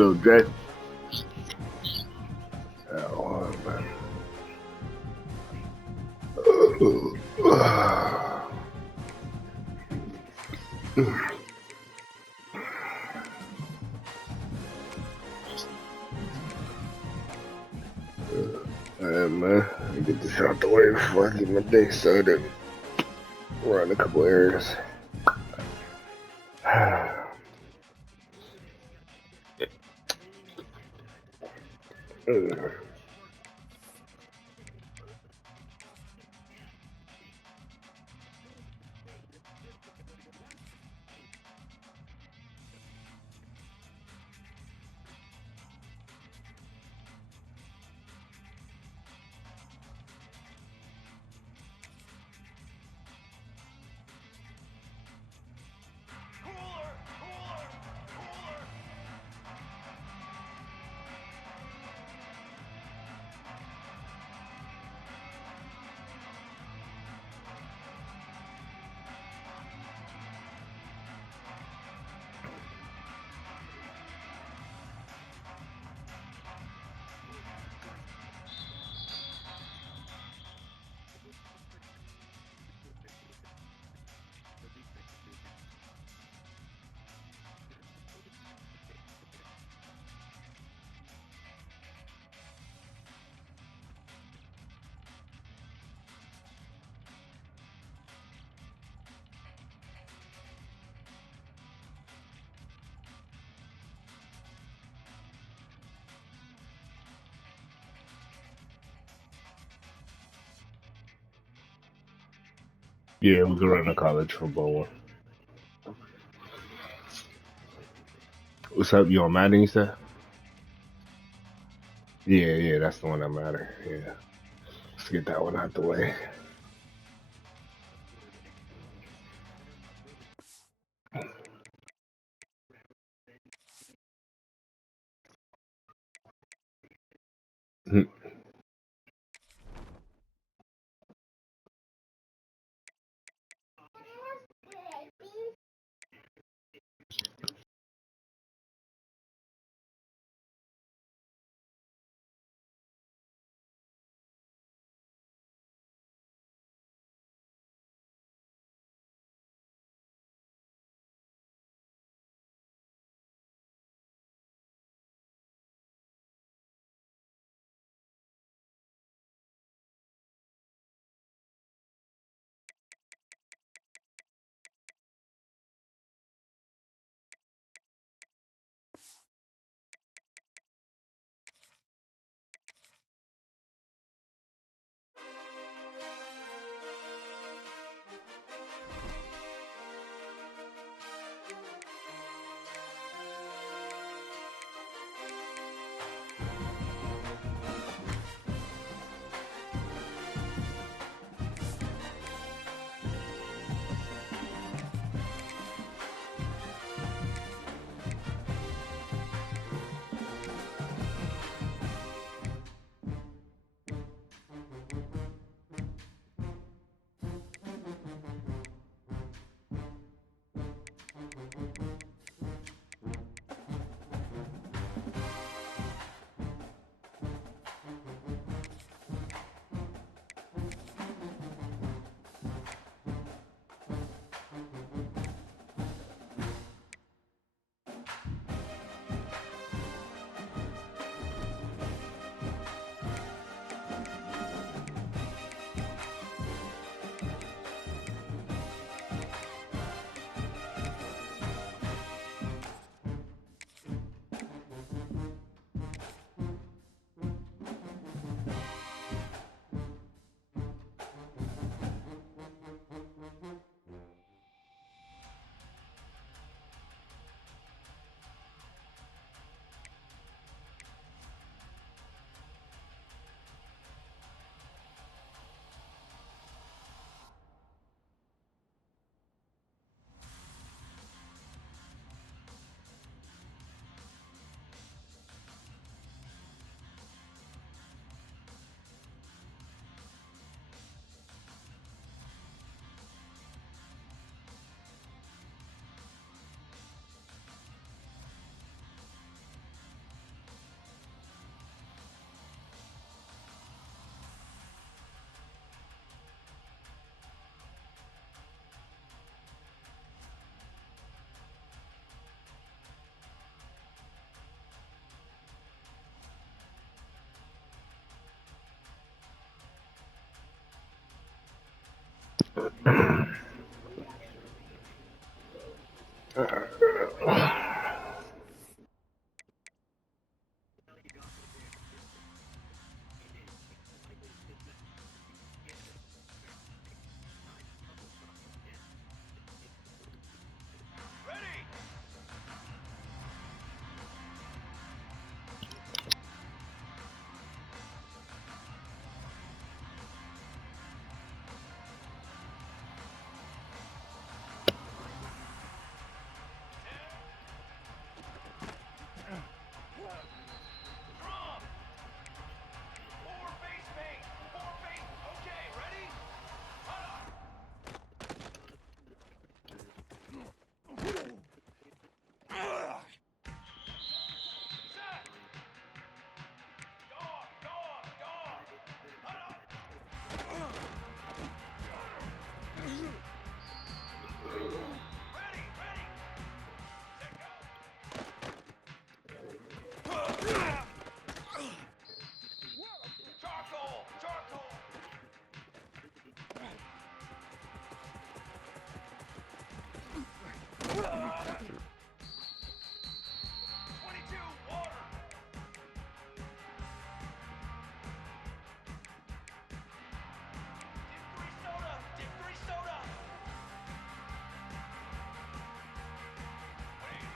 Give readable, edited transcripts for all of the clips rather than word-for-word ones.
Yo, Jay. Oh, man. Alright, man. Let me get this out the way before I get my day started. Run a couple errands. Yeah, we can run a college football one. What's up? You on Madden, you said? Yeah, that's the one that matter. Yeah. Let's get that one out the way.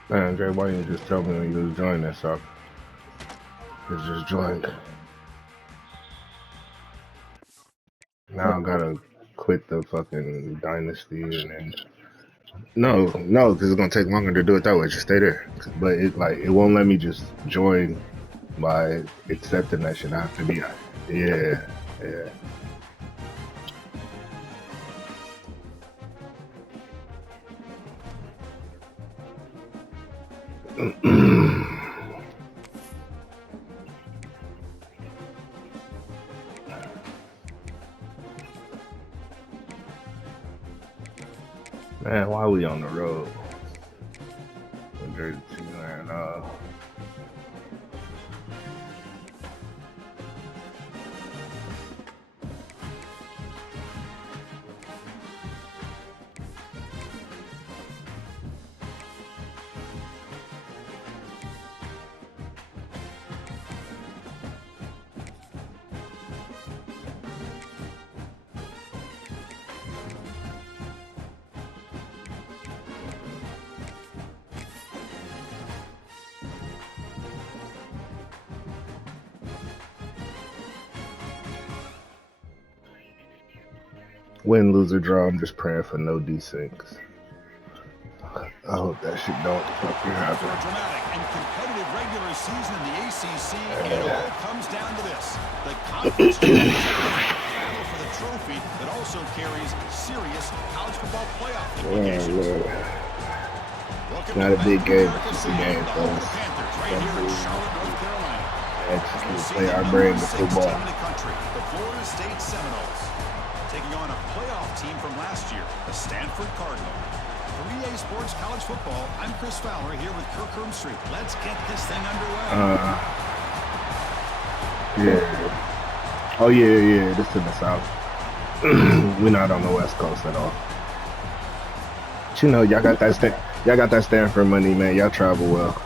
Man, Jay, why didn't you just tell me when you was joining this up? You just joined. Now I gotta quit the fucking dynasty and then no, because it's gonna take longer to do it that way. Just stay there. But it won't let me just join by accepting that shit. I have to be yeah. Man, why are we on the road? Jersey and win, lose, or draw. I'm just praying for no desyncs. I hope that shit don't fucking happen. For a dramatic and competitive regular season in the ACC, it all comes down to this: the conference championship battle for the trophy that also carries serious college football playoff implications. Not a big game, but it's a game, folks. Right here in Charlotte, North Carolina. Execute, play our brand of football. The Florida State Seminoles taking on a playoff team from last year, the Stanford Cardinal. For EA Sports College Football, I'm Chris Fowler here with Kirk Herbstreit. Let's get this thing underway. Yeah. Oh yeah. This is in the South. We're not on the West Coast at all. But you know, y'all got that Stanford money, man. Y'all travel well.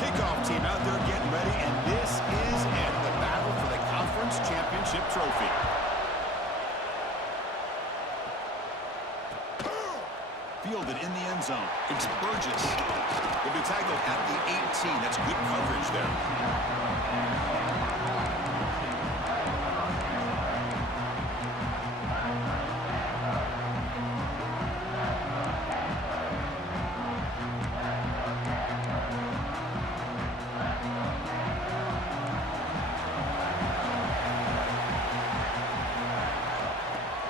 Kickoff team out there getting ready, and this is it, the battle for the conference championship trophy. Fielded in the end zone. It's Burgess. He'll be tackled at the 18. That's good coverage there.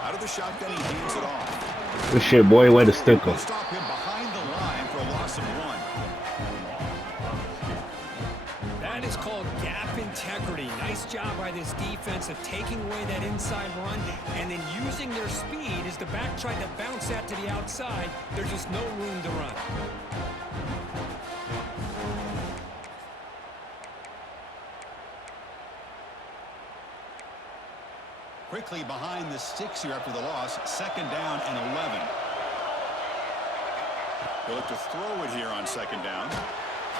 Out of the shotgun, he hands it off. Good shit, boy. Way to stick him. Stop him behind the line for a loss of 1. That is called gap integrity. Nice job by this defense of taking away that inside run and then using their speed as the back tried to bounce that to the outside. There's just no room to run. Quickly behind the sticks here after the loss. 2nd down and 11. They'll look to throw it here on 2nd down.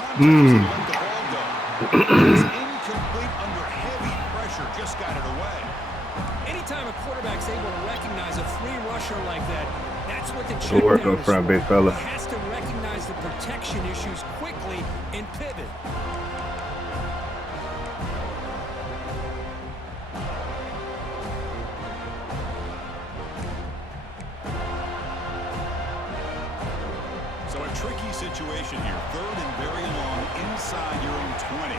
Let the ball go. It's incomplete under heavy pressure. Just got it away. Anytime a quarterback's able to recognize a free rusher like that, that's what the Good work check down up is front, for. big fella. He has to recognize the protection issues quickly and pivot. So a tricky situation here. 3rd and very long inside your own 20.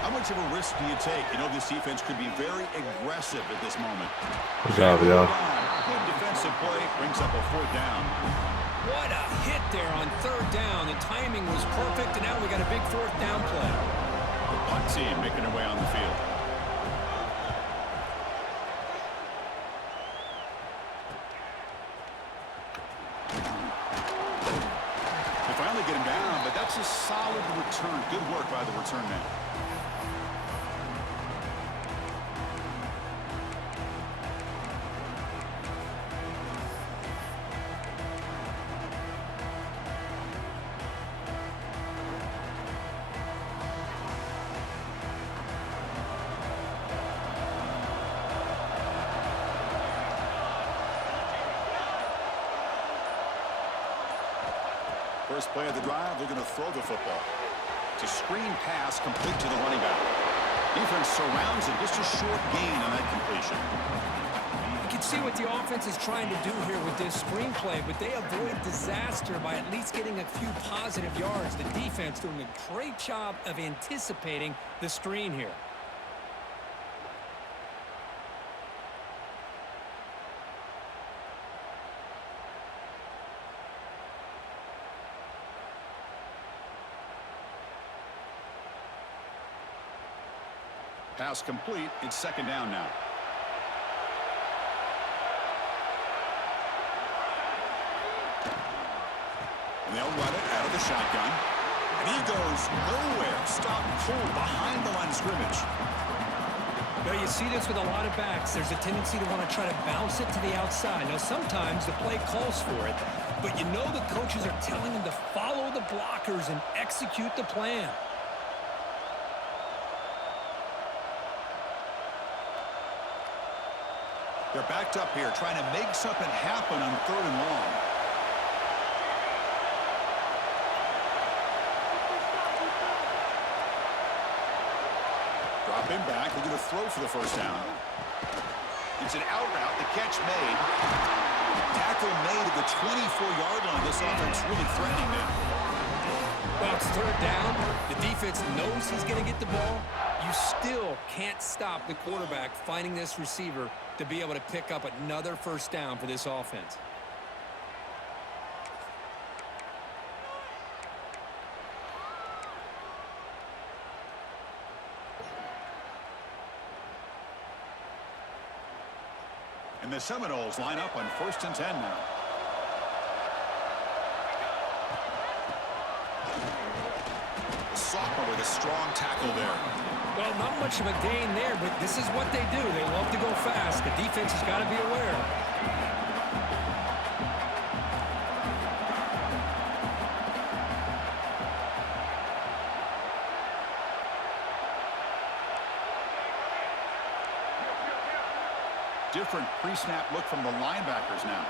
How much of a risk do you take? You know this defense could be very aggressive at this moment. Good job, y'all. Good defensive play. Brings up a 4th down. What a hit there on 3rd down. The timing was perfect, and now we got a big 4th down play. The punt team making their way on the field. They finally get him down, but that's a solid return. Good work by the return man. First play of the drive, they're going to throw the football. It's a screen pass complete to the running back. Defense surrounds him. Just a short gain on that completion. You can see what the offense is trying to do here with this screenplay, but they avoid disaster by at least getting a few positive yards. The defense doing a great job of anticipating the screen here. Pass complete. It's 2nd down now. And they'll run it out of the shotgun. And he goes nowhere. Stop cold behind the line of scrimmage. Well, you see this with a lot of backs. There's a tendency to want to try to bounce it to the outside. Now, sometimes the play calls for it, but you know the coaches are telling them to follow the blockers and execute the plan. They're backed up here, trying to make something happen on 3rd and long. Drop him back. They're going to throw for the 1st down. It's an out route. The catch made. Tackle made at the 24-yard line. This offense really threatening now. Well, it's 3rd down. The defense knows he's going to get the ball. You still can't stop the quarterback finding this receiver to be able to pick up another 1st down for this offense. And the Seminoles line up on 1st and 10 now. Sophomore with a strong tackle there. Well, not much of a gain there, but this is what they do. They love to go fast. The defense has got to be aware. Different pre-snap look from the linebackers now.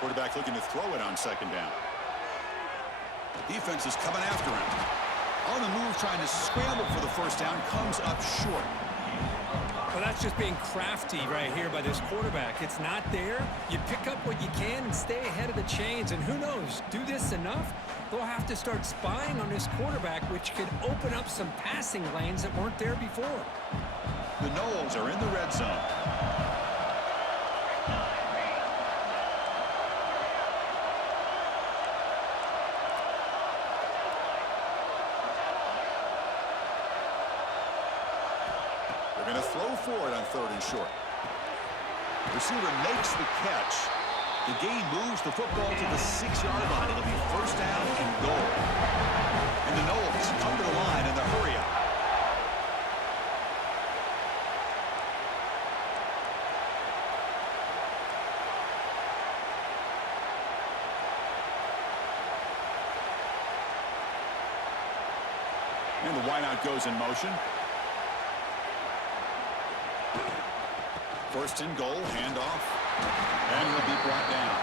Quarterback looking to throw it on 2nd down. Defense is coming after him. On the move, trying to scramble for the 1st down, comes up short. Well, that's just being crafty right here by this quarterback. It's not there. You pick up what you can and stay ahead of the chains. And who knows, do this enough, they'll have to start spying on this quarterback, which could open up some passing lanes that weren't there before. The Noles are in the red zone. And a throw for it on 3rd and short. Receiver makes the catch. The gain moves the football to the 6-yard line. It'll be 1st down and goal. And the Noles come to the line in the hurry up. And the wideout goes in motion. 1st and goal, handoff, and he'll be brought down.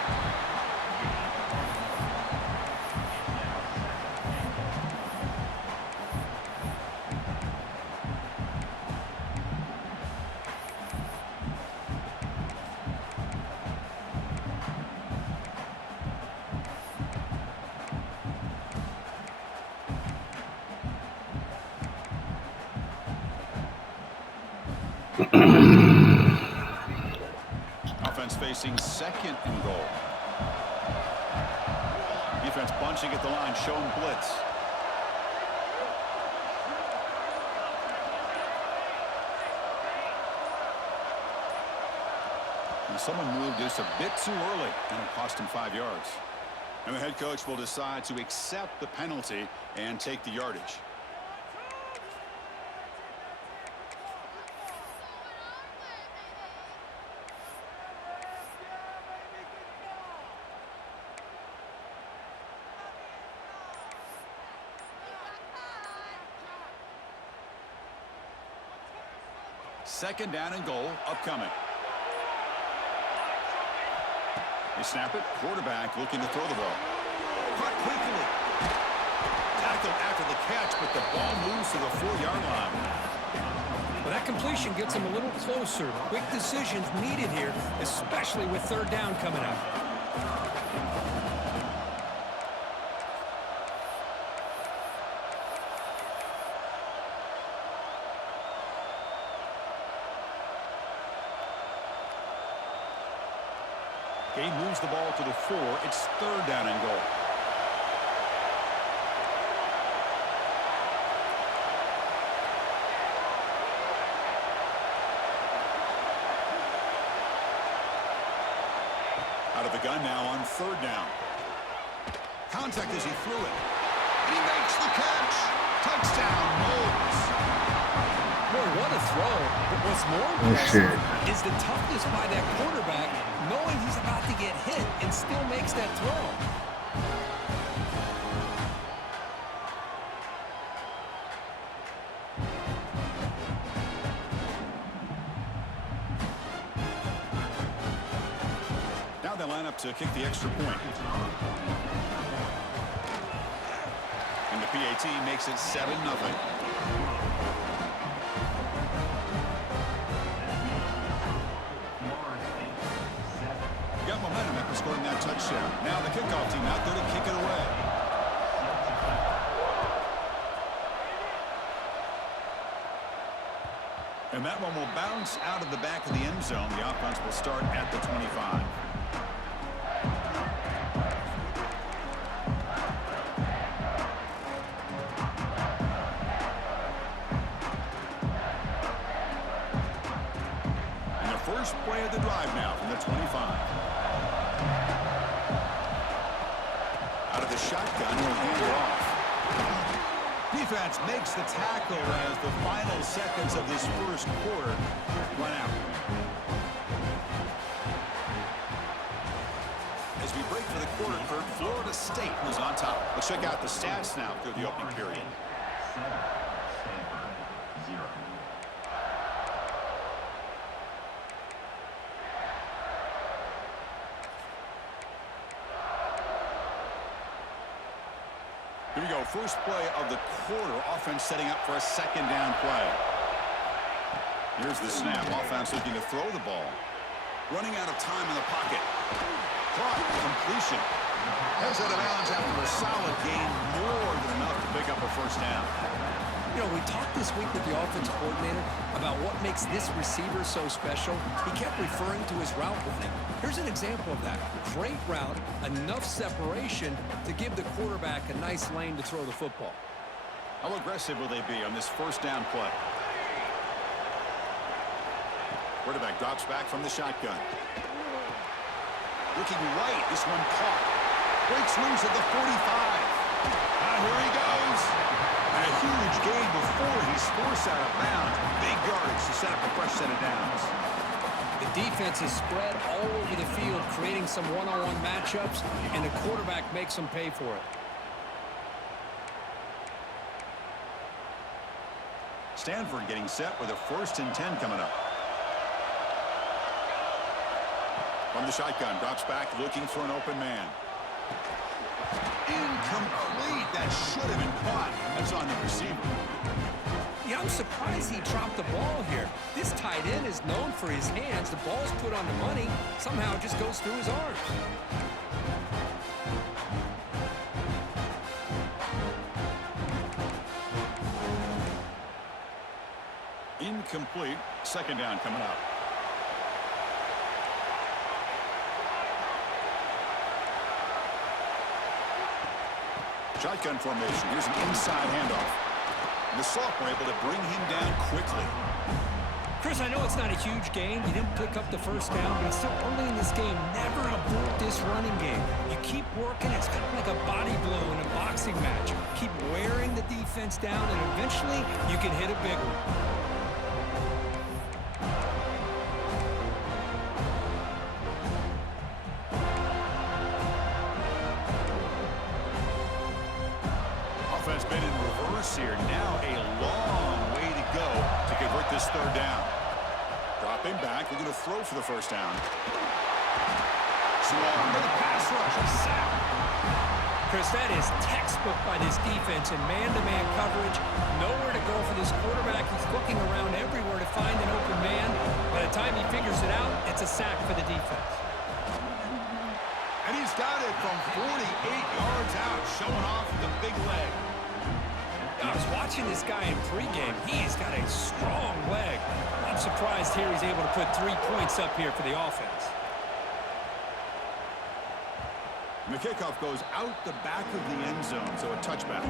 Facing 2nd and goal. Defense bunching at the line, showing blitz. And someone moved just a bit too early, and it cost him 5 yards. And the head coach will decide to accept the penalty and take the yardage. Second down and goal upcoming. They snap it. Quarterback looking to throw the ball. Caught quickly. Tackled after the catch, but the ball moves to the 4-yard line. Well, that completion gets him a little closer. Quick decisions needed here, especially with 3rd down coming up. He moves the ball to the 4. It's 3rd down and goal. Out of the gun now on 3rd down. Contact as he threw it. And he makes the catch. Touchdown, Noles. Boy, what a throw. But what's more impressive is the toughness by that quarterback, knowing he's about to get hit and still makes that throw. Now they line up to kick the extra point. And the PAT makes it 7-0. Got momentum after scoring that touchdown. Now the kickoff team out there to kick it away. And that one will bounce out of the back of the end zone. The offense will start at the 25. And the first play of the drive now from the 25. Out of the shotgun, he'll hand it off. Defense makes the tackle as the final seconds of this first quarter run out. As we break for the quarter, Kurt, Florida State was on top. Let's check out the stats now through the opening period. Here we go, first play of the quarter. Offense setting up for a 2nd down play. Here's the snap. Offense looking to throw the ball. Running out of time in the pocket. Caught, completion. Heads out of bounds after a solid gain, more than enough to pick up a 1st down. You know, we talked this week with the offensive coordinator about what makes this receiver so special. He kept referring to his route running. Here's an example of that. Great route, enough separation to give the quarterback a nice lane to throw the football. How aggressive will they be on this 1st down play? Quarterback drops back from the shotgun. Looking right. This one caught. Breaks loose at the 45. Here he goes. And a huge gain before he's forced out of bounds. Big yardage to set up a fresh set of downs. The defense is spread all over the field, creating some one-on-one matchups, and the quarterback makes them pay for it. Stanford getting set with a 1st and 10 coming up. From the shotgun, drops back looking for an open man. Incomplete. That should have been caught. That's on the receiver. Yeah, I'm surprised he dropped the ball here. This tight end is known for his hands. The ball's put on the money. Somehow it just goes through his arms. Incomplete. 2nd down coming up. Shotgun formation. Here's an inside handoff. And the sophomore able to bring him down quickly. Chris, I know it's not a huge game. You didn't pick up the 1st down, but it's still early in this game. Never abort this running game. You keep working. It's kind of like a body blow in a boxing match. Keep wearing the defense down, and eventually you can hit a big one. Offense been in reverse here. Now a long way to go to convert this 3rd down. Dropping back. We're going to throw for the 1st down. Swung by the pass rush. A sack. Chris, that is textbook by this defense in man-to-man coverage. Nowhere to go for this quarterback. He's looking around everywhere to find an open man. By the time he figures it out, it's a sack for the defense. And he's got it from 48 yards out, showing off the big leg. I was watching this guy in pregame. He's got a strong leg. I'm surprised here he's able to put 3 points up here for the offense. And the kickoff goes out the back of the end zone, so a touchback.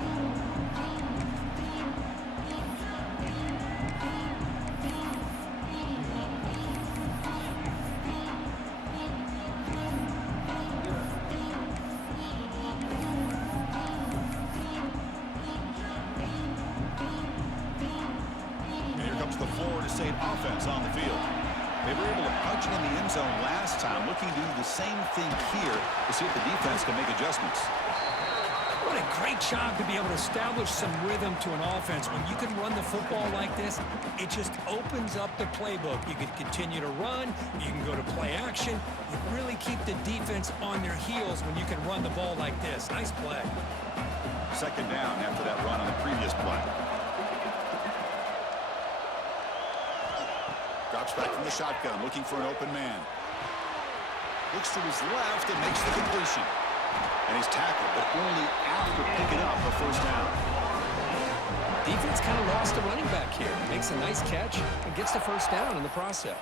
The Florida State offense on the field. They were able to punch it in the end zone last time, looking to do the same thing here to see if the defense can make adjustments. What a great job to be able to establish some rhythm to an offense. When you can run the football like this, it just opens up the playbook. You can continue to run, you can go to play action. You really keep the defense on their heels when you can run the ball like this. Nice play. 2nd down after that run on the previous play. Drops back from the shotgun, looking for an open man. Looks to his left and makes the completion. And he's tackled, but only after picking up a 1st down. Defense kind of lost a running back here. Makes a nice catch and gets the 1st down in the process.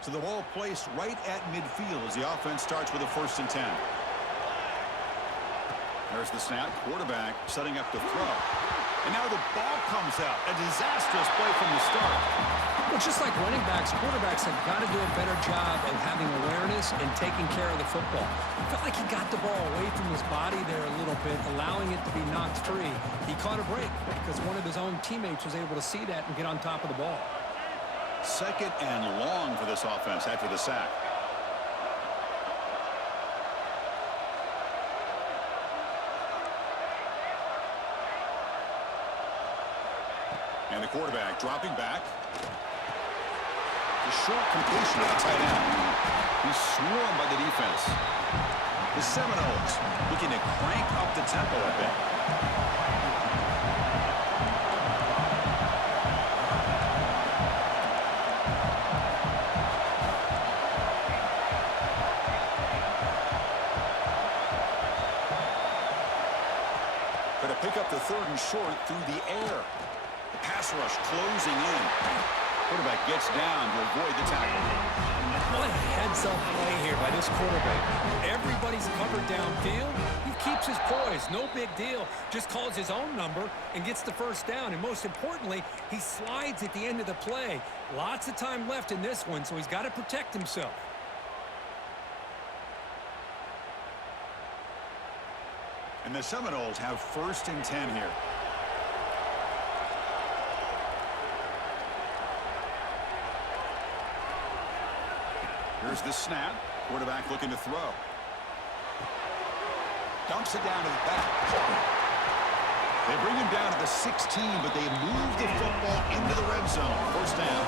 So the ball placed right at midfield as the offense starts with a 1st and 10. There's the snap. Quarterback setting up to throw. And now the ball comes out. A disastrous play from the start. Well, just like running backs, quarterbacks have got to do a better job of having awareness and taking care of the football. I felt like he got the ball away from his body there a little bit, allowing it to be knocked free. He caught a break because one of his own teammates was able to see that and get on top of the ball. 2nd and long for this offense after the sack. And the quarterback dropping back. The short completion of the tight end. He's swarmed by the defense. The Seminoles looking to crank up the tempo a bit. 3rd and short through the air. The pass rush closing in. Quarterback gets down to avoid the tackle. What a heads-up play here by this quarterback. Everybody's covered downfield. He keeps his poise. No big deal. Just calls his own number and gets the first down. And most importantly, he slides at the end of the play. Lots of time left in this one, so he's got to protect himself. And the Seminoles have 1st and 10 here. Here's the snap. Quarterback looking to throw. Dumps it down to the back. They bring him down to the 16, but they move the football into the red zone. 1st down.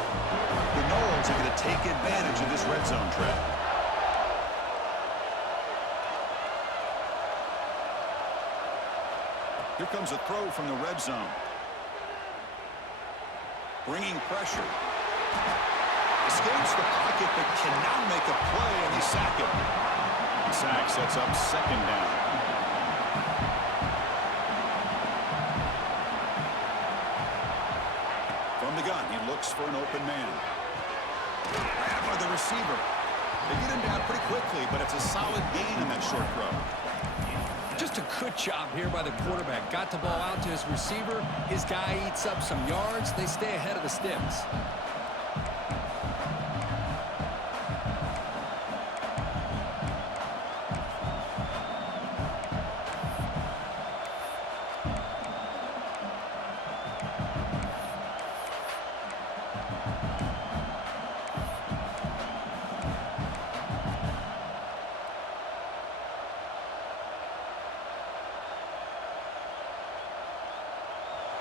The Noles are going to take advantage of this red zone trap. Here comes a throw from the red zone. Bringing pressure. Escapes the pocket, but cannot make a play, and they sack him. The sack sets up 2nd down. From the gun, he looks for an open man. Grab by the receiver. They get him down pretty quickly, but it's a solid gain in that short throw. Just a good job here by the quarterback. Got the ball out to his receiver. His guy eats up some yards. They stay ahead of the sticks.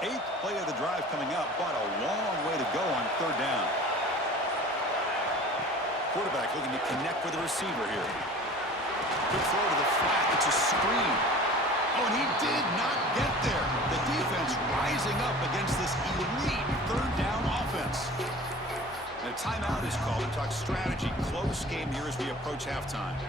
Eighth play of the drive coming up, but a long way to go on 3rd down. Quarterback looking to connect with the receiver here. Good throw to the flat. It's a screen. Oh, and he did not get there. The defense rising up against this elite 3rd down offense. And a timeout is called to talk strategy. Close game here as we approach halftime.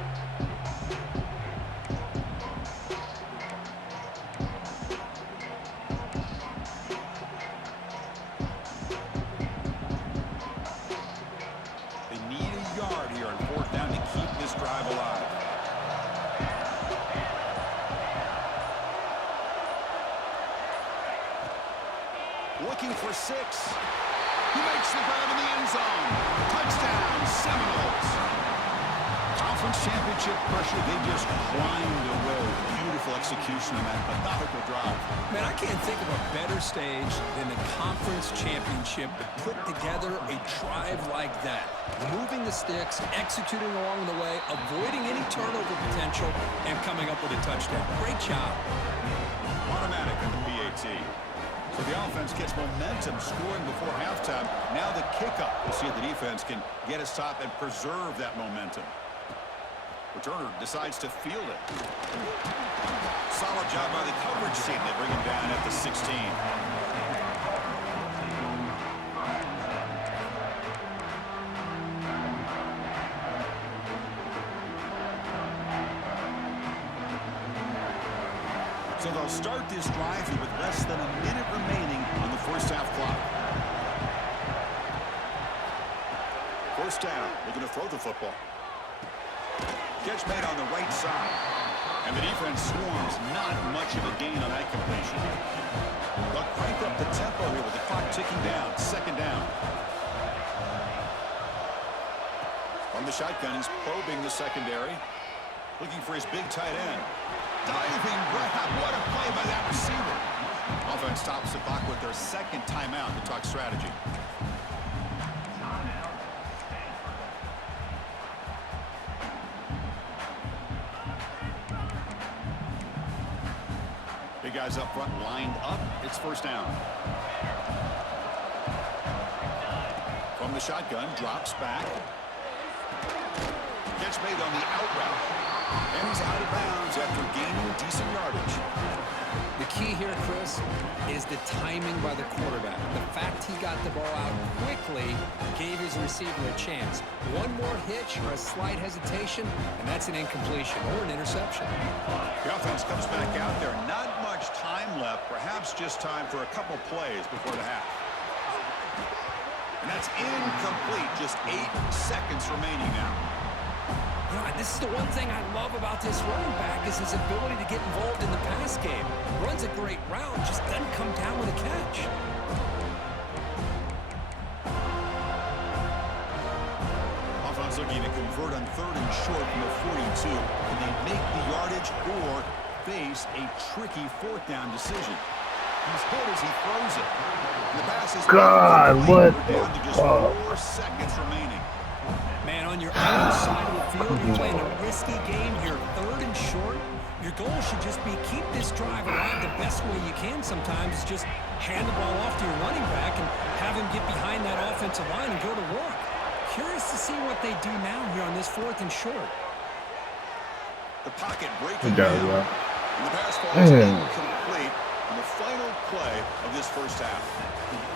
Looking for 6. He makes the grab in the end zone. Touchdown, Seminoles. Conference championship pressure, they just grind away. Beautiful execution on that methodical drive. Man, I can't think of a better stage than the conference championship to put together a drive like that. Moving the sticks, executing along the way, avoiding any turnover potential, and coming up with a touchdown. Great job. Automatic on the PAT. So the offense gets momentum scoring before halftime. Now the kickoff. We'll see if the defense can get a stop and preserve that momentum. Returner decides to field it. Solid job by the coverage team. They bring him down at the 16. So they'll start this drive with less than a minute remaining on the 1st half clock. 1st down, looking to throw the football. Catch made on the right side. And the defense swarms, not much of a gain on that completion. They'll crank up the tempo here with the clock ticking down. 2nd down. From the shotgun, he's probing the secondary. Looking for his big tight end. Diving grab. What a play by that receiver. Offense stops the clock with their 2nd timeout to talk strategy. Big guys up front lined up. It's 1st down. From the shotgun, drops back. Catch made on the out route. And he's out of bounds after gaining decent yardage. The key here, Chris, is the timing by the quarterback. The fact he got the ball out quickly gave his receiver a chance. One more hitch or a slight hesitation, and that's an incompletion or an interception. The offense comes back out there. Not much time time left, perhaps just time for a couple plays before the half. And that's incomplete. Just 8 seconds remaining now. Yeah, this is the one thing I love about this running back is his ability to get involved in the pass game. Runs a great route, just doesn't come down with a catch. Offense looking to convert on 3rd and short from the 42. Can they make the yardage or face a tricky 4th down decision? He's hit as he throws it. The pass is God, what down to just 4 seconds remaining. Man, on your own side of the field, you're playing a risky game here. 3rd and short. Your goal should just be keep this drive alive the best way you can sometimes. Just hand the ball off to your running back and have him get behind that offensive line and go to work. Curious to see what they do now here on this 4th and short. The pocket breaking down. And the pass ball is incomplete in the final play of this first half.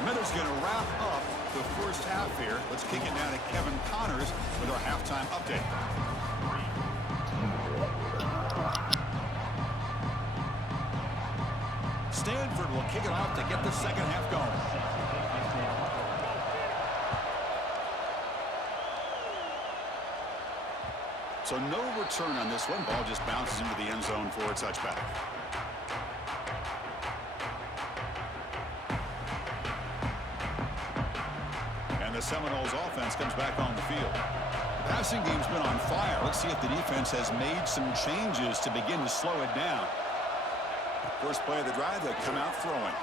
Miller's going to wrap up the first half here. Let's kick it down to Kevin Connors with our halftime update. Stanford will kick it off to get the second half going. So no return on this one. Ball just bounces into the end zone for a touchback. And the Seminoles offense comes back on the field. The passing game's been on fire. Let's see if the defense has made some changes to begin to slow it down. First play of the drive, they come out throwing.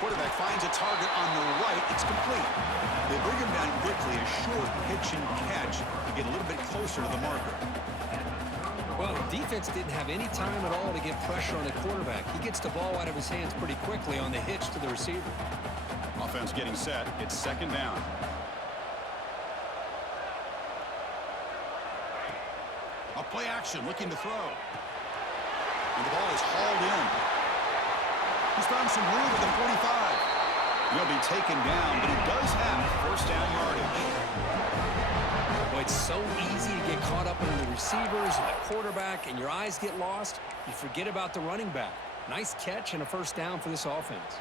Quarterback finds a target on the right. It's complete. They bring him down quickly, a short pitch and catch to get a little bit closer to the marker. Well, the defense didn't have any time at all to get pressure on the quarterback. He gets the ball out of his hands pretty quickly on the hitch to the receiver. Offense getting set. It's second down. A play action, looking to throw. And the ball is hauled in. He's found some room at the 45. He'll be taken down, but he does have first down yardage. Well, it's so easy to get caught up in the receivers and the quarterback, and your eyes get lost. You forget about the running back. Nice catch and a first down for this offense.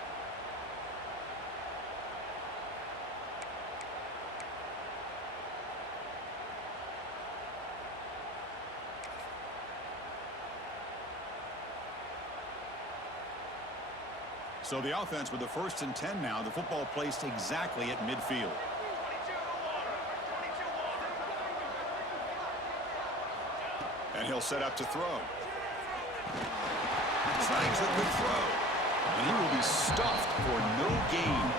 So the offense with the 1st and 10 now. The football placed exactly at midfield. And he'll set up to throw. Snags a good throw. And he will be stuffed for no gain.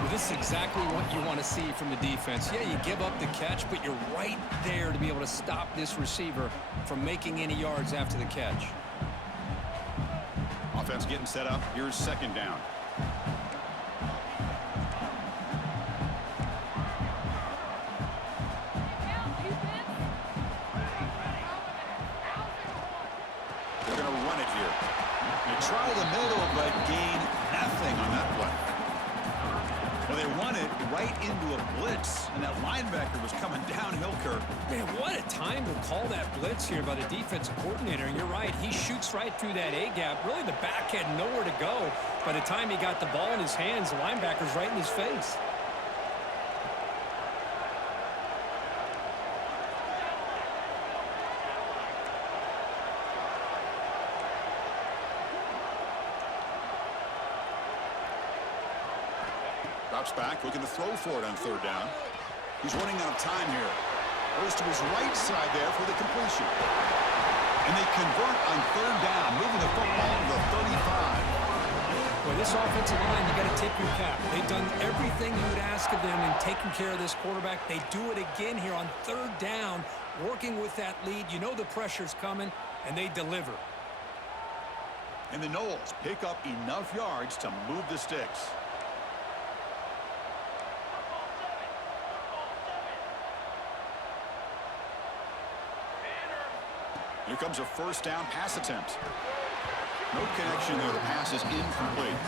Well, this is exactly what you want to see from the defense. Yeah, you give up the catch, but you're right there to be able to stop this receiver from making any yards after the catch. Offense getting set up. Here's second down. They're going to run it here. They try the middle, but gain nothing on that play. Well, they run it right into a blitz, and that linebacker was coming downhill, Kirk. Man, what a time to call that blitz here by the defensive coordinator. And you're right, he shoots right through that A-gap. Really, the back had nowhere to go. By the time he got the ball in his hands, the linebacker's right in his face. Drops back, looking to throw for it on 3rd down. He's running out of time here. Goes to his right side there for the completion. And they convert on 3rd down, moving the football to the 35. Well, this offensive line, you got to tip your cap. They've done everything you would ask of them in taking care of this quarterback. They do it again here on 3rd down, working with that lead. You know the pressure's coming, and they deliver. And the Noles pick up enough yards to move the sticks. Here comes a first down pass attempt. No connection there. The pass is incomplete.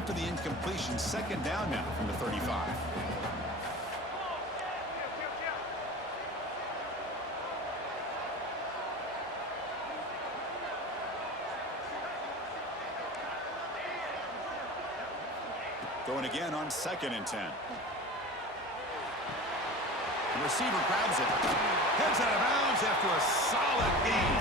After the incompletion, second down now from the 35. Going again on 2nd and 10. The receiver grabs it. Heads out of bounds after a solid gain.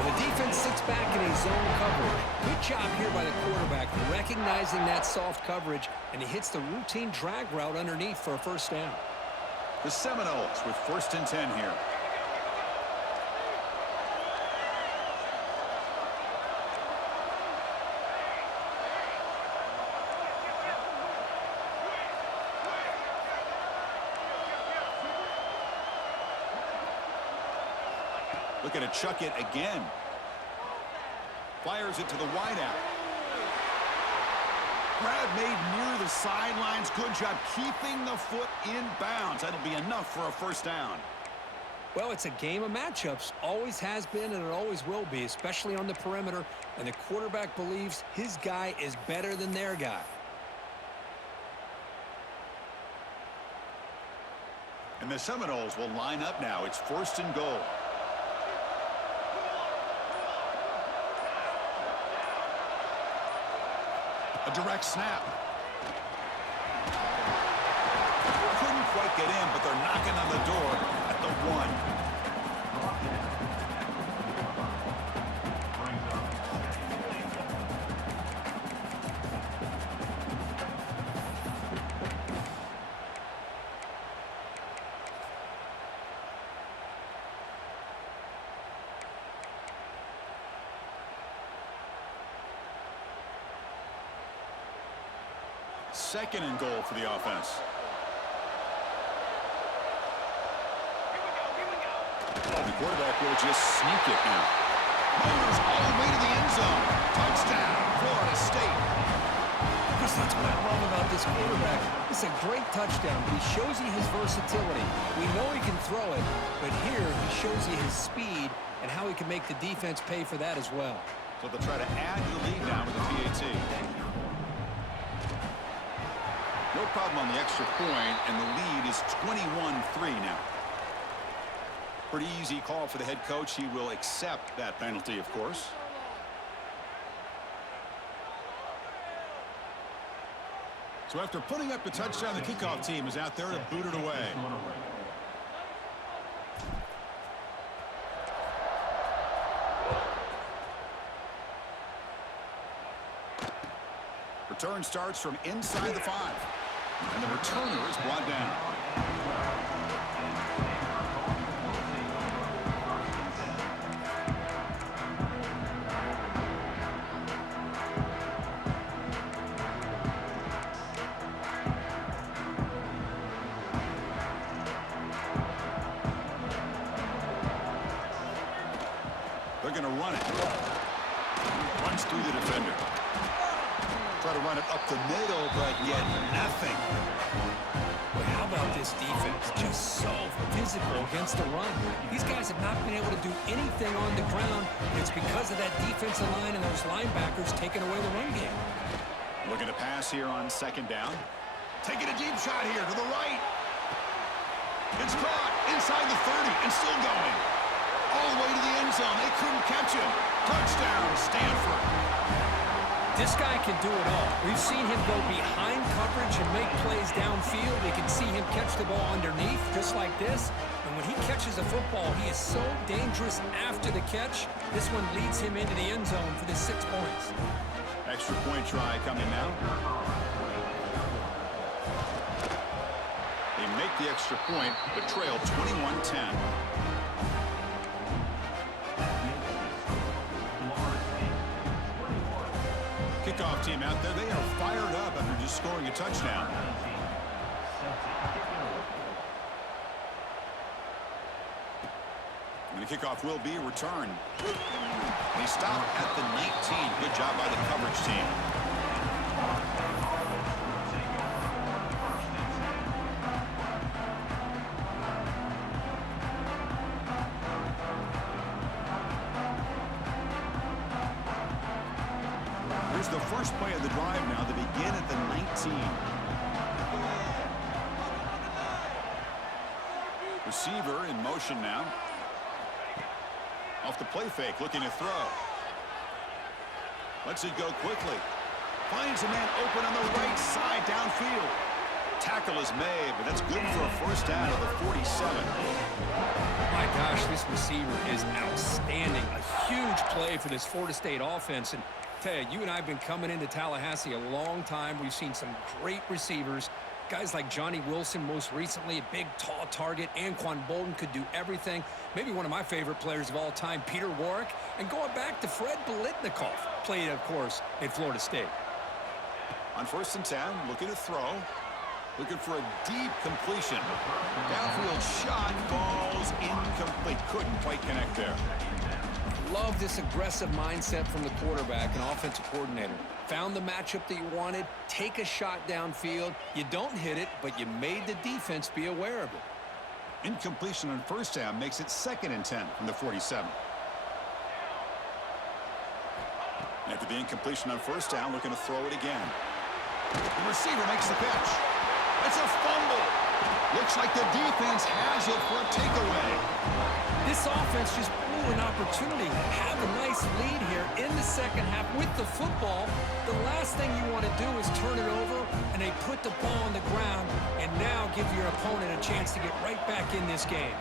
Well, the defense sits back in a zone coverage. Good job here by the quarterback, recognizing that soft coverage, and he hits the routine drag route underneath for a first down. The Seminoles with 1st and 10 here. Looking to chuck it again. Fires it to the wideout. Grab made near the sidelines. Good job keeping the foot in bounds. That'll be enough for a first down. Well, it's a game of matchups. Always has been, and it always will be, especially on the perimeter. And the quarterback believes his guy is better than their guy. And the Seminoles will line up now. It's 1st and goal. A direct snap. Couldn't quite get in, but they're knocking on the door at the 1. Second and goal for the offense. The quarterback will just sneak it now. Motors all the way to the end zone. Touchdown, Florida State. Chris, that's what I love about this quarterback. It's a great touchdown, but he shows you his versatility. We know he can throw it, but here he shows you his speed and how he can make the defense pay for that as well. So they'll try to add to the lead now with the PAT. No problem on the extra point, and the lead is 21-3 now. Pretty easy call for the head coach. He will accept that penalty, of course. So after putting up the touchdown, the kickoff team is out there to boot it away. Return starts from inside the 5. And the returner is brought down. They're going to run it. Runs through the defender. Try to run it up the middle, but yet nothing. But how about this defense? Just so physical against the run. These guys have not been able to do anything on the ground. And it's because of that defensive line and those linebackers taking away the run game. Looking to pass here on second down. Taking a deep shot here to the right. It's caught inside the 30 and still going. All the way to the end zone. They couldn't catch him. Touchdown, Stanford. This guy can do it all. We've seen him go behind coverage and make plays downfield. We can see him catch the ball underneath, just like this. And when he catches a football, he is so dangerous after the catch. This one leads him into the end zone for the 6 points. Extra point try coming now. They make the extra point, but trail 21-10. Kickoff team out there, they are fired up after just scoring a touchdown. And the kickoff will be returned. They stop at the 19. Good job by the coverage team. Here's the first play of the drive now. They begin at the 19. Receiver in motion now. Off the play fake, looking to throw. Lets it go quickly. Finds a man open on the right side downfield. Tackle is made, but that's good for a first down at the 47. My gosh, this receiver is outstanding. A huge play for this Florida State offense. And tell you, you and I have been coming into Tallahassee a long time. We've seen some great receivers. Guys like Johnny Wilson, most recently, a big, tall target. Anquan Bolden could do everything. Maybe one of my favorite players of all time, Peter Warrick. And going back to Fred Biletnikoff, played, of course, at Florida State. On 1st and 10, looking to throw. Looking for a deep completion. Downfield shot, falls incomplete. Couldn't quite connect there. Love this aggressive mindset from the quarterback and offensive coordinator. Found the matchup that you wanted, take a shot downfield. You don't hit it, but you made the defense be aware of it. Incompletion on 1st down makes it 2nd and 10 from the 47. After the incompletion on 1st down, looking to throw it again. The receiver makes the pitch. It's a fumble. Looks like the defense has it for a takeaway. This offense just blew an opportunity. Have a nice lead here in the second half with the football. The last thing you want to do is turn it over, and they put the ball on the ground, and now give your opponent a chance to get right back in this game.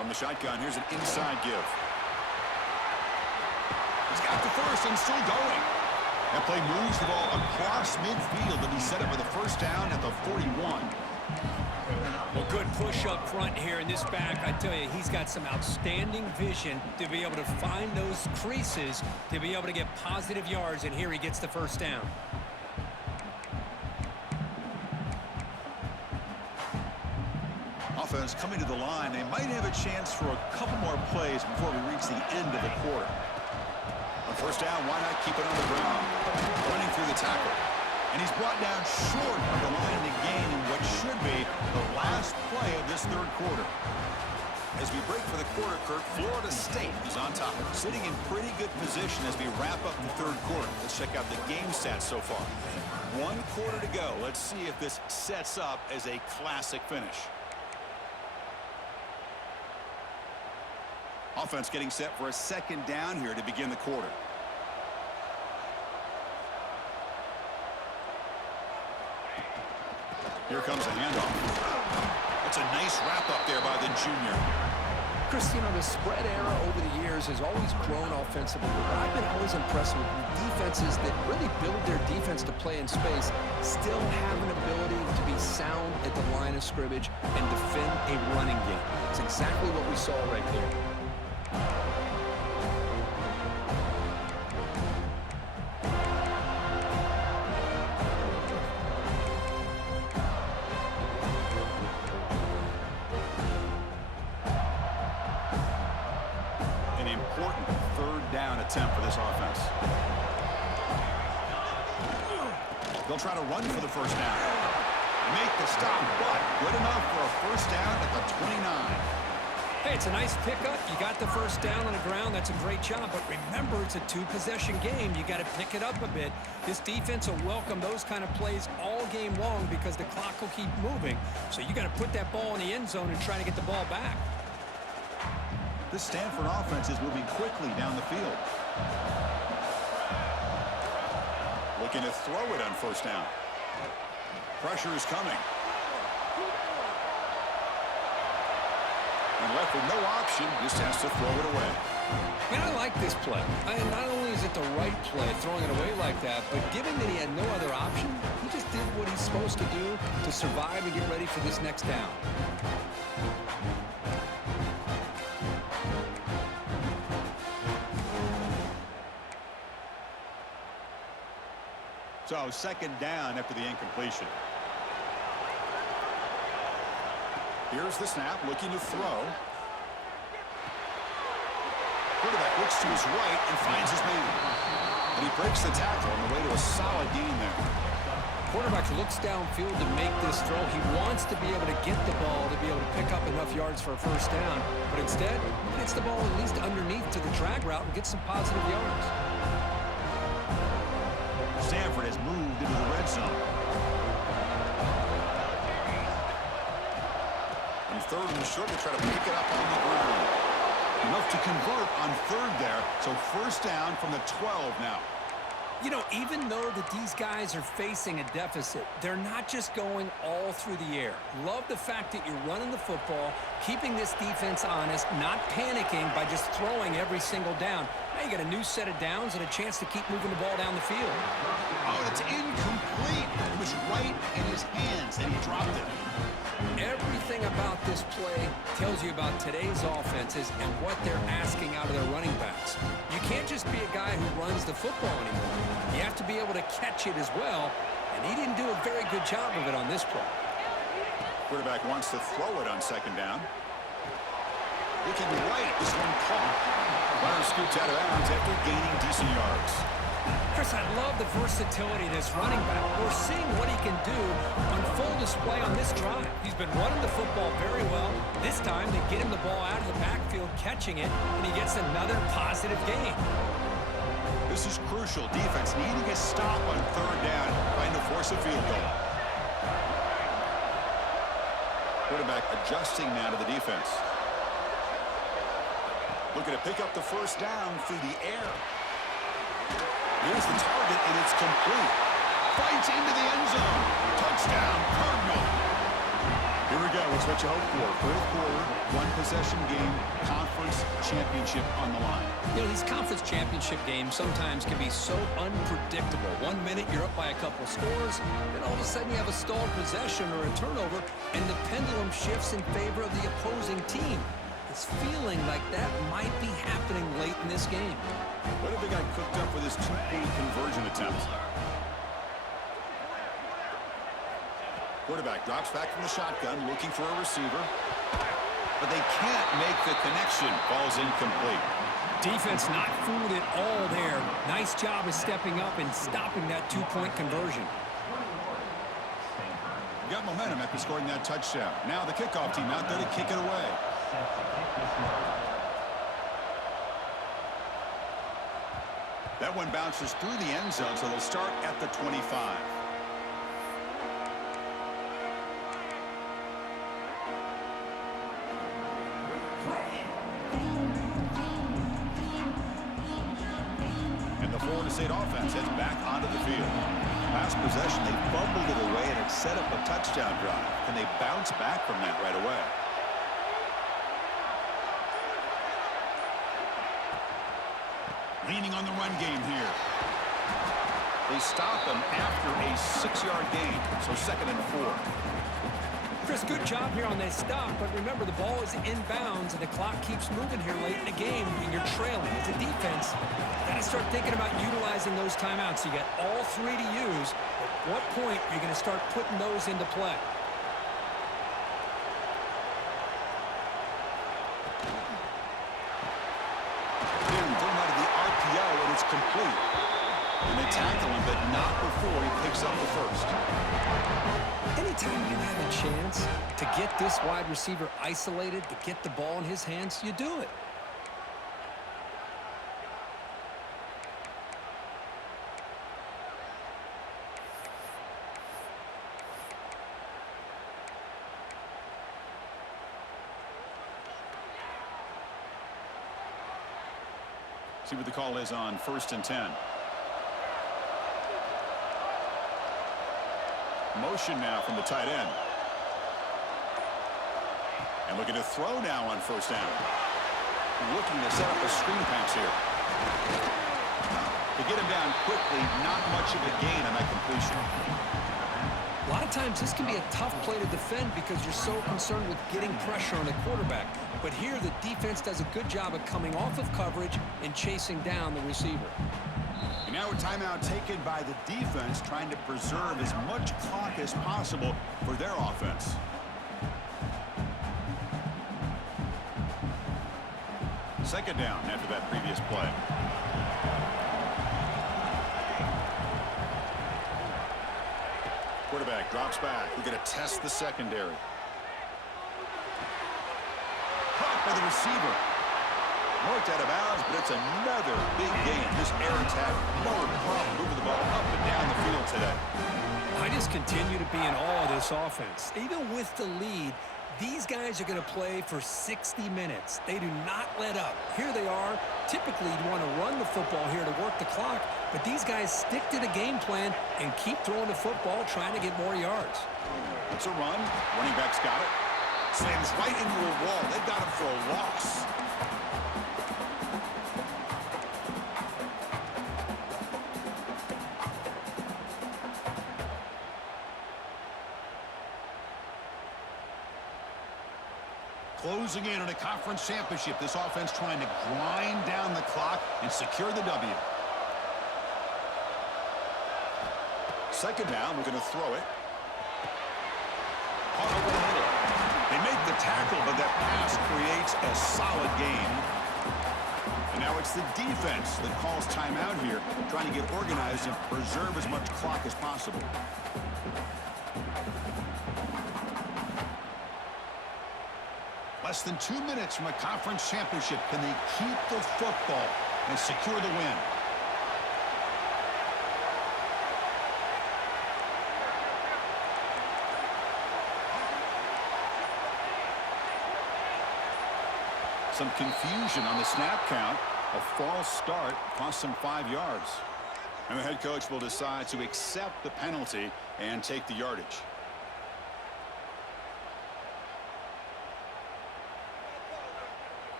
From the shotgun, here's an inside give. He's got the first and still going. That play moves the ball across midfield to be set up for the first down at the 41. Well, good push up front here in this back. I tell you, he's got some outstanding vision to be able to find those creases, to be able to get positive yards, and here he gets the first down. Offense coming to the line. They might have a chance for a couple more plays before we reach the end of the quarter. On 1st down, why not keep it on the ground? Running through the tackle. And he's brought down short of the line to gain in what should be the last play of this 3rd quarter. As we break for the quarter, Kirk, Florida State is on top, sitting in pretty good position as we wrap up the 3rd quarter. Let's check out the game stats so far. 1 quarter to go. Let's see if this sets up as a classic finish. Offense getting set for a 2nd down here to begin the quarter. Here comes a handoff. That's a nice wrap-up there by the junior. Chris, you know, the spread era over the years has always grown offensively, but I've been always impressed with defenses that really build their defense to play in space, still have an ability to be sound at the line of scrimmage and defend a running game. It's exactly what we saw right there. Attempt for this offense. They'll try to run for the first down. Make the stop, but good enough for a first down at the 29. Hey, it's a nice pickup. You got the first down on the ground. That's a great job. But remember, it's a 2-possession game. You got to pick it up a bit. This defense will welcome those kind of plays all game long because the clock will keep moving. So you got to put that ball in the end zone and try to get the ball back. This Stanford offense is moving quickly down the field. Looking to throw it on first down. Pressure is coming. And left with no option, just has to throw it away. Man, I like this play. Not only is it the right play, throwing it away like that, but given that he had no other option, he just did what he's supposed to do to survive and get ready for this next down. So 2nd down after the incompletion. Here's the snap, looking to throw. Quarterback looks to his right and finds his man. And he breaks the tackle on the way to a solid gain there. Quarterback looks downfield to make this throw. He wants to be able to get the ball to be able to pick up enough yards for a first down. But instead, he gets the ball at least underneath to the drag route and gets some positive yards. effort has moved into the red zone. On third and short, they try to pick it up on the ground. Enough to convert on third there, so first down from the 12 now. You know, even though that these guys are facing a deficit, they're not just going all through the air. Love the fact that you're running the football, keeping this defense honest, not panicking by just throwing every single down. Now you got a new set of downs and a chance to keep moving the ball down the field. Oh, it's incomplete. It was right in his hands, and he dropped it. Everything about this play tells you about today's offenses and what they're asking out of their running backs. You can't just be a guy who runs the football anymore. You have to be able to catch it as well, and he didn't do a very good job of it on this play. Quarterback wants to throw it on second down. Looking right, this one caught. Runner scoots out of bounds after gaining decent yards. Chris, I love the versatility of this running back. We're seeing what he can do on full display on this drive. He's been running the football very well. This time, they get him the ball out of the backfield, catching it, and he gets another positive gain. This is crucial. Defense needing a stop on third down, trying to force a field goal. Quarterback adjusting now to the defense. Looking to pick up the first down through the air. Here's the target, and it's complete. Fights into the end zone. Touchdown, Cardinal. Here we go. It's what you hope for. Fourth quarter, one-possession game, conference championship on the line. You know, these conference championship games sometimes can be so unpredictable. 1 minute, you're up by a couple scores, then all of a sudden you have a stalled possession or a turnover, and the pendulum shifts in favor of the opposing team. It's feeling like that might be happening late in this game. What have they got cooked up for this two-point conversion attempt? Quarterback drops back from the shotgun, looking for a receiver. But they can't make the connection. Ball's incomplete. Defense not fooled at all there. Nice job of stepping up and stopping that two-point conversion. Got momentum after scoring that touchdown. Now the kickoff team out there to kick it away. That one bounces through the end zone, so they'll start at the 25. And the Florida State offense heads back onto the field. Last possession, they fumbled it away, and it set up a touchdown drive. Can they bounce back from that right away? Leaning on the run game here. They stop him after a 6-yard gain, so 2nd and 4. Chris, good job here on that stop, but remember the ball is inbounds and the clock keeps moving here late in the game and you're trailing. As a defense, you got to start thinking about utilizing those timeouts. You got all three to use. At what point are you going to start putting those into play? Complete. And they tackle him, but not before he picks up the first. Anytime you have a chance to get this wide receiver isolated, to get the ball in his hands, you do it. See what the call is on 1st and 10. Motion now from the tight end. And looking to throw now on 1st down. Looking to set up a screen pass here. To get him down quickly, not much of a gain on that completion. A lot of times this can be a tough play to defend because you're so concerned with getting pressure on the quarterback. But here the defense does a good job of coming off of coverage and chasing down the receiver. And now a timeout taken by the defense, trying to preserve as much clock as possible for their offense. Second down after that previous play. Quarterback drops back. We're going to test the secondary. Caught by the receiver. Marked out of bounds, but it's another big gain. This air attack, no problem moving the ball up and down the field today. I just continue to be in awe of this offense. Even with the lead, these guys are going to play for 60 minutes. They do not let up. Here they are. Typically, you'd want to run the football here to work the clock, but these guys stick to the game plan and keep throwing the football, trying to get more yards. It's a run. Running back's got it. Slams right into a wall. They got him for a loss. Closing in on a conference championship, this offense trying to grind down the clock and secure the W. Second down, we're going to throw it. Caught over the middle. They make the tackle, but that pass creates a solid gain. And now it's the defense that calls timeout here, trying to get organized and preserve as much clock as possible. Less than 2 minutes from a conference championship. Can they keep the football and secure the win? Some confusion on the snap count. A false start cost them 5 yards. And the head coach will decide to accept the penalty and take the yardage.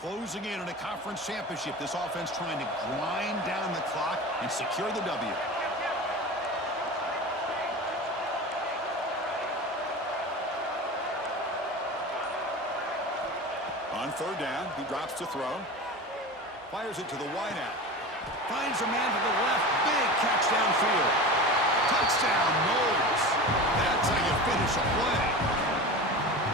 Closing in on a conference championship. This offense trying to grind down the clock and secure the W. On third down, he drops to throw. Fires it to the wideout. Finds a man to the left. Big catch downfield. Touchdown, Knowles. That's how you finish a play.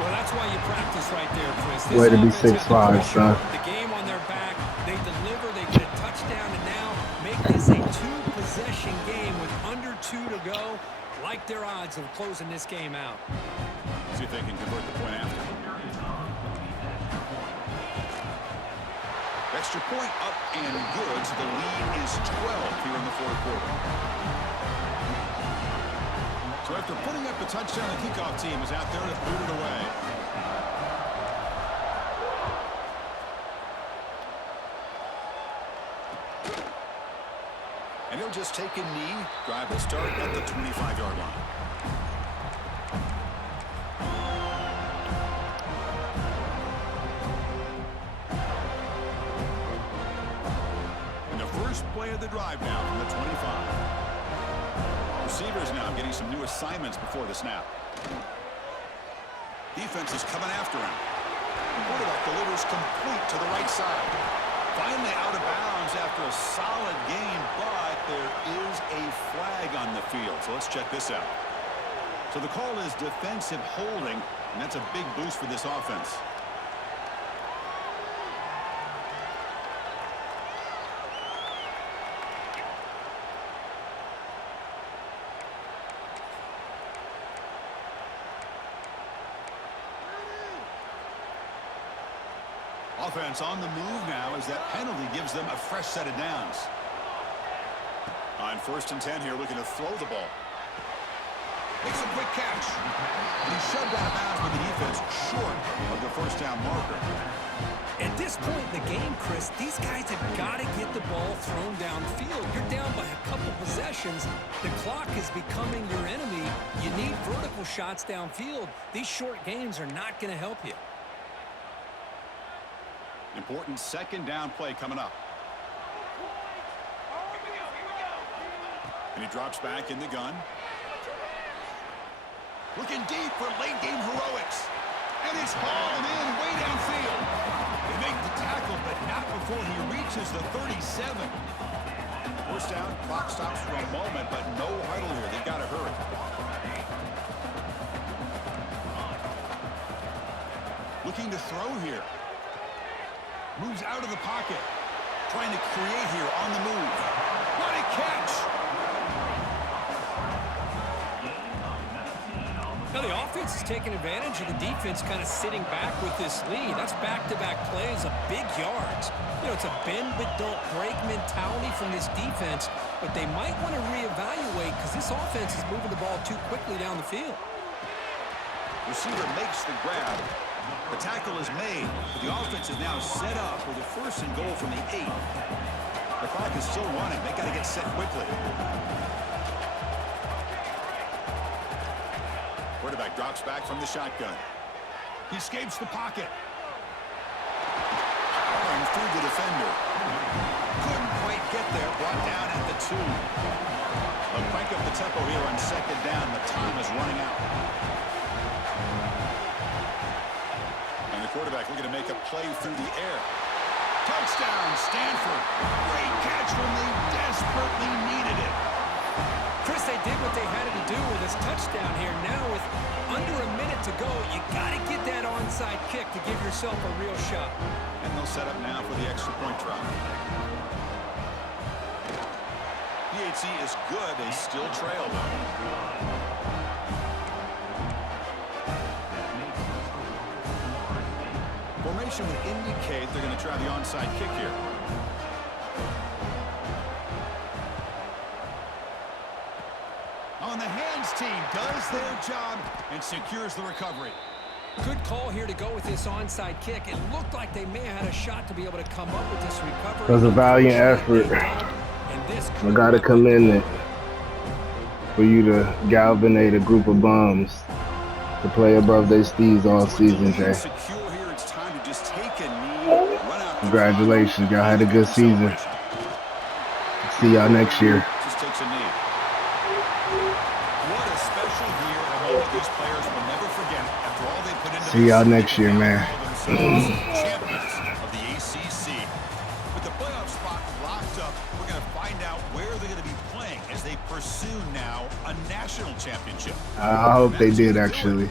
Well, that's why you practice right there, Chris. Way to be 6'5", son. The game on their back, they deliver, they get a touchdown, and now make this a two-possession game with under 2 to go. Like their odds of closing this game out. See if they can convert the point after. Extra point up and good. So the lead is 12 here in the fourth quarter. So after putting up the touchdown, the kickoff team is out there to boot it away. And he'll just take a knee. Drive will start at the 25-yard line. And the first play of the drive now from the 25. Receivers now getting some new assignments before the snap. Defense is coming after him. Quarterback delivers complete to the right side. Finally out of bounds after a solid game, but there is a flag on the field. So let's check this out. So the call is defensive holding, and that's a big boost for this offense. Offense on the move now as that penalty gives them a fresh set of downs. On 1st and 10 here, looking to throw the ball. Makes a quick catch. And he's shoved out of bounds with the defense short of the first down marker. At this point in the game, Chris, these guys have got to get the ball thrown downfield. You're down by a couple possessions. The clock is becoming your enemy. You need vertical shots downfield. These short games are not going to help you. Important second down play coming up. And he drops back in the gun. Looking deep for late game heroics. And it's hauled in way downfield. They make the tackle, but not before he reaches the 37. First down, clock stops for a moment, but no huddle here. They've got to hurry. Looking to throw here. Moves out of the pocket. Trying to create here on the move. What a catch! Now the offense is taking advantage of the defense kind of sitting back with this lead. That's back-to-back plays of big yards. You know, it's a bend but don't break mentality from this defense, but they might want to reevaluate because this offense is moving the ball too quickly down the field. Receiver makes the grab. The tackle is made. The offense is now set up with a 1st and goal from the 8. The clock is still running. They got to get set quickly. Quarterback drops back from the shotgun. He escapes the pocket. And through the defender. Couldn't quite get there. Brought down at the 2. They'll crank up the tempo here on 2nd down. The time is running out. And the quarterback looking to make a play through the air. Touchdown, Stanford. Great catch when they desperately needed it. Chris, they did what they had to do with this touchdown here. Now with under a minute to go, you got to get that onside kick to give yourself a real shot. And they'll set up now for the extra point try. PHC is good. They still trail, though. Formation would indicate they're going to try the onside kick here. On the hands team does their job and secures the recovery. Good call here to go with this onside kick. It looked like they may have had a shot to be able to come up with this recovery. It was a valiant effort. I gotta commend it for you to galvanize a group of bums to play above their steeds all season, Jay. Congratulations, y'all had a good season. See y'all next year. Just takes a knee. What a special year and a moment these players will never forget after all they put into. See y'all next year, man. Champions of the ACC. With the playoff spot locked up, we're going to find out where they're going to be playing as they pursue now a national championship. I hope they did, actually.